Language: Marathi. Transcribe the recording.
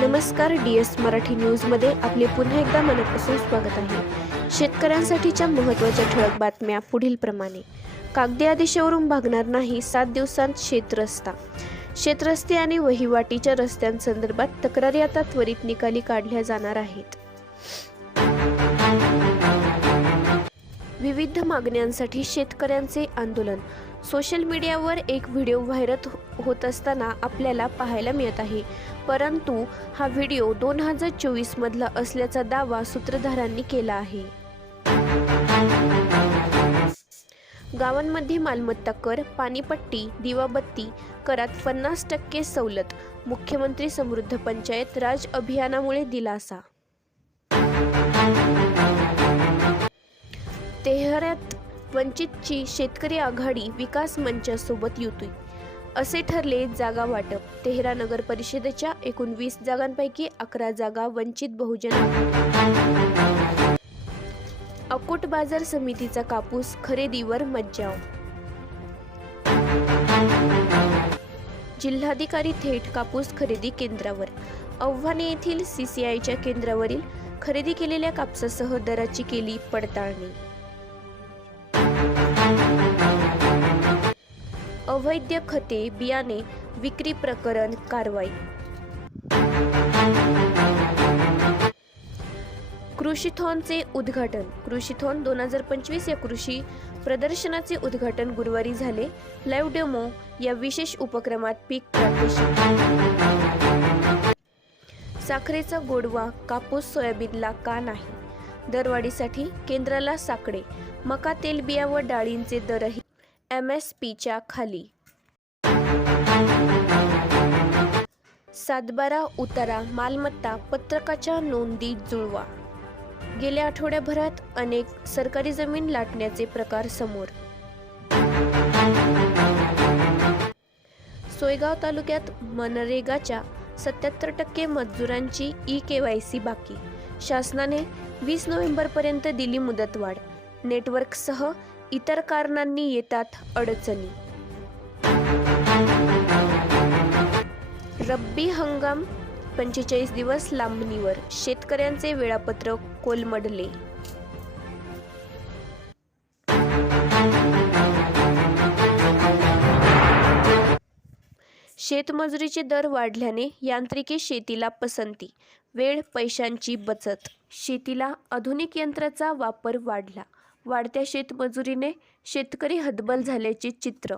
नमस्कार डी एस मराठी न्यूजमध्ये आपले पुन्हा एकदा मनापासून स्वागत आहे. शेतकऱ्यांसाठीच्या महत्त्वाच्या ठळक बातम्या पुढीलप्रमाणे कागदी आदेशावरून भागणार नाही सात दिवसांत शेतरस्ता शेतरस्ते आणि वहिवाटीच्या रस्त्यांसंदर्भात तक्रारी आता त्वरित निकाली काढल्या जाणार आहेत. विविध मागण्यांसाठी शेतकऱ्यांचे आंदोलन. सोशल मीडियावर एक व्हिडिओ व्हायरल हो-, होत असताना आपल्याला पाहायला मिळत आहे. परंतु हा व्हिडिओ दोन हजार चोवीसमधला असल्याचा दावा सूत्रधारांनी केला आहे. गावांमध्ये मालमत्ता कर पाणीपट्टी दिवाबत्ती करात पन्नास टक्के सवलत मुख्यमंत्री समृद्ध पंचायत राज अभियानामुळे दिलासा. तेहऱ्यात वंचितची शेतकरी आघाडी विकास मंचासोबत युती. असे ठरले जागा वाटप. तेहरा नगर परिषदेच्या एकूण वीस जागांपैकी अकरा जागा वंचित बहुजन अकोट बाजार समितीचा कापूस खरेदीवर मज्जाव. जिल्हाधिकारी थेट कापूस खरेदी केंद्रावर. आव्हाने येथील सीसीआयच्या केंद्रावरील खरेदी केलेल्या कापसासह दराची केली पडताळणी. अवैध खते बियाणे विक्री प्रकरण कारवाई. कृषीथॉनचे उद्घाटन. कृषीथॉन दोन हजार पंचवीस या कृषी प्रदर्शनाचे उद्घाटन गुरुवारी झाले. लाईव्ह डेमो या विशेष उपक्रमात पीक प्रात्यक्षिक साखरेचा गोडवा कापूस सोयाबीनला का नाही? दरवाढीसाठी केंद्राला साकडे. मका तेलबिया व डाळींचे दरही एम एस पीच्या खाली. सातबारा उतारा मालमत्ता पत्रकाच्या नोंदी जुळवा. गेल्या आठवड्याभरात अनेक सरकारी जमीन लाटण्याचे प्रकार समोर. सोयगाव तालुक्यात मनरेगाच्या सत्याहत्तर टक्के मजुरांची ई के वाय सी बाकी. शासनाने वीस नोव्हेंबरपर्यंत दिली मुदतवाढ. नेटवर्कसह इतर कारणांनी येतात अडचणी. रब्बी हंगाम पंचेचाळीस दिवस लांबणीवर शेतकऱ्यांचे वेळापत्रक कोलमडले. शेतमजुरीचे दर वाढल्याने यांत्रिकी शेतीला पसंती वेळ पैशांची बचत. शेतीला आधुनिक यंत्राचा वापर वाढला. वाढत्या शेतमजुरीने शेतकरी हतबल झाल्याचे चित्र